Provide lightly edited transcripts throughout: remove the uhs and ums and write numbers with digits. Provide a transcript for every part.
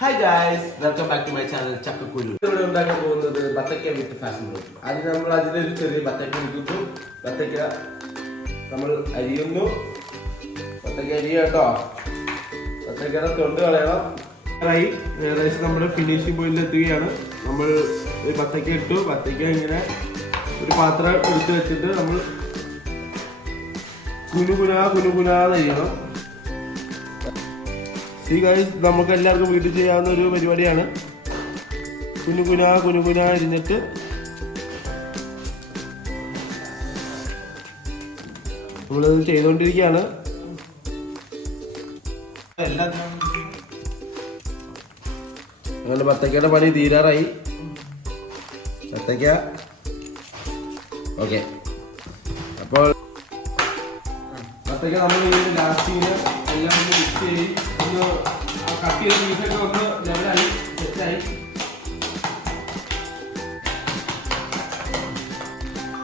Hi guys, welcome back to my channel Chakakulu. ഇവിടെ ഉണ്ടാക്കാൻ പോകുന്നത് ബത്തക്ക വിത്ത് ഫാഷൻ ഫ്രൂട്ട്. അതിന് നമ്മൾ അതിലൊരു ചെറിയ ബത്തക്ക എടുക്കുന്നു. ബത്തക്ക നമ്മൾ അരിയുന്നു. ബത്തക്ക അരിയ കേട്ടോ. ബത്തക്കയുടെ തൊണ്ട് കളയണം. ഏകദേശം നമ്മൾ ഫിനിഷിംഗ് പോയിന്റിൽ എത്തുകയാണ്. നമ്മൾ ഒരു ബത്തക്ക ഇട്ടു. ബത്തക്ക ഇങ്ങനെ ഒരു പാത്രം എടുത്ത് വെച്ചിട്ട് നമ്മൾ കുനുകുനാന്ന് അരിയണം. ഈ ഗൈസ് നമുക്ക് എല്ലാവർക്കും വീട്ടിൽ ചെയ്യാവുന്ന ഒരു പരിപാടിയാണ്. കുനുകുന അരിഞ്ഞിട്ട് നമ്മളിത് ചെയ്തുകൊണ്ടിരിക്കുകയാണ്. ഞങ്ങളുടെ ബത്തക്കയുടെ പണി തീരാറായി. ബത്തക്ക ഓക്കെ. അപ്പോൾ ബത്തക്ക നമ്മൾ ലാസ്റ്റ് എല്ലാം ഒന്ന് മിക്സ് ചെയ്ത് ഒന്ന് കട്ട് ചെയ്ത പീസൊക്കെ ഒന്ന് ലെവലായി സെറ്റായി.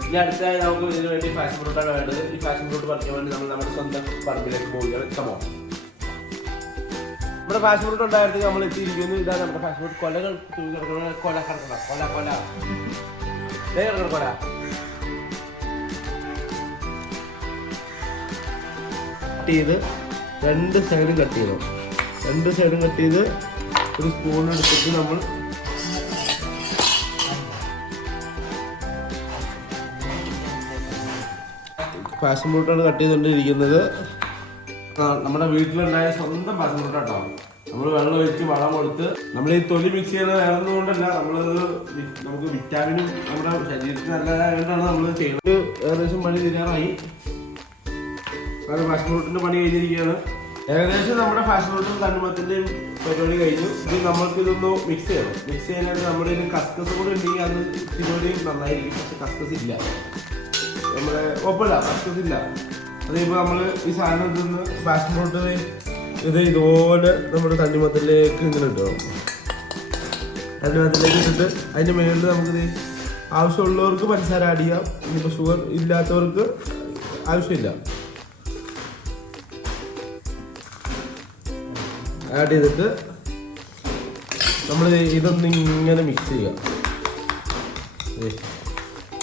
ഇനി അടുത്തായി നമുക്ക് ഇതിനു വേണ്ടി ഫാഷൻ ഫ്രൂട്ടാണ് വേണ്ടത്. ഈ ഫാഷൻ ഫ്രൂട്ട് പറിക്കാൻ വേണ്ടി നമ്മൾ നമ്മുടെ സ്വന്തം പറമ്പിലേക്ക് പോവുകയാണ്. കമോ നമ്മുടെ ഫാഷൻ ഫ്രൂട്ട് ഉണ്ടായിരുന്നെങ്കിൽ നമ്മൾ എത്തിയിരിക്കുന്നു. ഇതാണ് നമ്മുടെ ഫാഷൻ ഫ്രൂട്ട്. കൊല കട്ട് ചെയ്ത് രണ്ട് സൈഡും കട്ട് ചെയ്യണം. രണ്ട് സൈഡും കട്ട് ചെയ്ത് ഒരു സ്പൂൺ എടുത്തിട്ട് നമ്മൾ പാഷൻ ഫ്രൂട്ടാണ് കട്ട് ചെയ്തുകൊണ്ടിരിക്കുന്നത്. നമ്മുടെ വീട്ടിലുണ്ടായ സ്വന്തം പാഷൻ ഫ്രൂട്ടാട്ടോ. നമ്മൾ വെള്ളം ഒഴിച്ച് വളം കൊടുത്ത് നമ്മൾ ഈ തൊലി മിക്സ് ചെയ്യുന്നത് വേണമെന്നുകൊണ്ടല്ല, നമ്മളത് നമുക്ക് വിറ്റാമിനും നമ്മുടെ ശരീരത്തിന് നല്ലതായതുകൊണ്ടാണ് നമ്മൾ ചെയ്യുന്നത്. ഏകദേശം പണി തീരാറായി. ഫാഷൻ ഫ്രൂട്ടിന്റെ പണി കഴിഞ്ഞിരിക്കുകയാണ്. ഏകദേശം നമ്മുടെ ഫാഷൻ ഫ്രൂട്ടും തണ്ണിമത്തിന്റെയും പരിപാടി കഴിഞ്ഞു. ഇത് നമ്മൾക്ക് ഇതൊന്ന് മിക്സ് ചെയ്യണം. മിക്സ് ചെയ്യാനായിട്ട് നമ്മുടെ ഇതിന് കസ്കസ് കൂടെ ഉണ്ടെങ്കിൽ അത് ഇതിനോടെയും നന്നായിരിക്കും. പക്ഷെ കസ്കസ് ഇല്ല, നമ്മുടെ ഒപ്പമില്ല, കസ്കസ് ഇല്ല. അതേപോലെ നമ്മൾ ഈ സാധനം ഇതൊന്ന് ഫാഷൻ ഫ്രൂട്ട് ഇത് ഇതുപോലെ നമ്മുടെ തണ്ണിമത്തിലേക്ക് ഇങ്ങനെ ഇട്ടണം. തണ്ണിമത്തിലേക്ക് ഇട്ടിട്ട് അതിൻ്റെ മേളിൽ നമുക്കിത് ആവശ്യമുള്ളവർക്ക് പഞ്ചസാര ആഡ് ചെയ്യാം. ഇനിയിപ്പോൾ ഷുഗർ ഇല്ലാത്തവർക്ക് ആവശ്യമില്ല. ആഡ് ചെയ്തിട്ട് നമ്മൾ ഇതൊന്ന് ഇങ്ങനെ മിക്സ് ചെയ്യാം.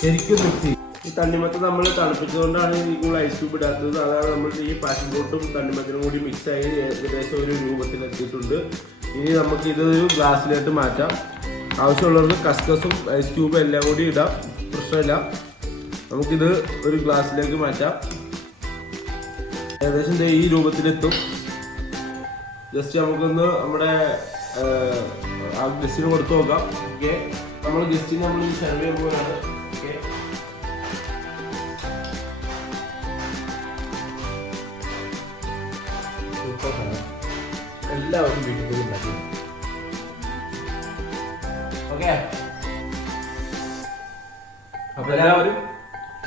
ശരിക്കും മിക്സ് ചെയ്യും. ഈ തണ്ണിമത്തം നമ്മൾ തണുപ്പിച്ചുകൊണ്ടാണ് ഈ കൂടുതൽ ഐസ് ക്യൂബ് ഇടാത്തത്. അതാണ് നമ്മൾ ഈ പാഷൻ ഫ്രൂട്ടും തണ്ണിമത്തിനും കൂടി മിക്സായി ഏകദേശം ഒരു രൂപത്തിലെത്തിയിട്ടുണ്ട്. ഇനി നമുക്ക് ഇതൊരു ഗ്ലാസ്സിലോട്ട് മാറ്റാം. ആവശ്യമുള്ളവർക്ക് കസ്കസും ഐസ് ക്യൂബും എല്ലാം കൂടി ഇടാം, പ്രശ്നമില്ല. നമുക്കിത് ഒരു ഗ്ലാസ്സിലേക്ക് മാറ്റാം. ഏകദേശം ഈ രൂപത്തിലെത്തും. ജസ്റ്റ് നമുക്കൊന്ന് നമ്മുടെ ആ ഗസ്റ്റിന് കൊടുത്തു നോക്കാം. ഓക്കെ, നമ്മൾ ഗസ്റ്റിന് നമ്മൾ സെർവ് ചെയ്യാൻ പോവുകയാണ്. ഓക്കെ, എല്ലാവർക്കും വീട്ടിൽ ഉണ്ടാക്കി. ഓക്കെ, അപ്പോൾ എല്ലാവരും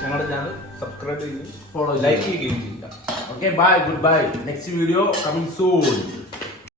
ഞങ്ങളുടെ ചാനൽ സബ്സ്ക്രൈബ് ചെയ്യുകയും ഫോളോ ലൈക്ക് ചെയ്യുകയും ചെയ്യുക. Okay, bye, goodbye. Next video coming soon.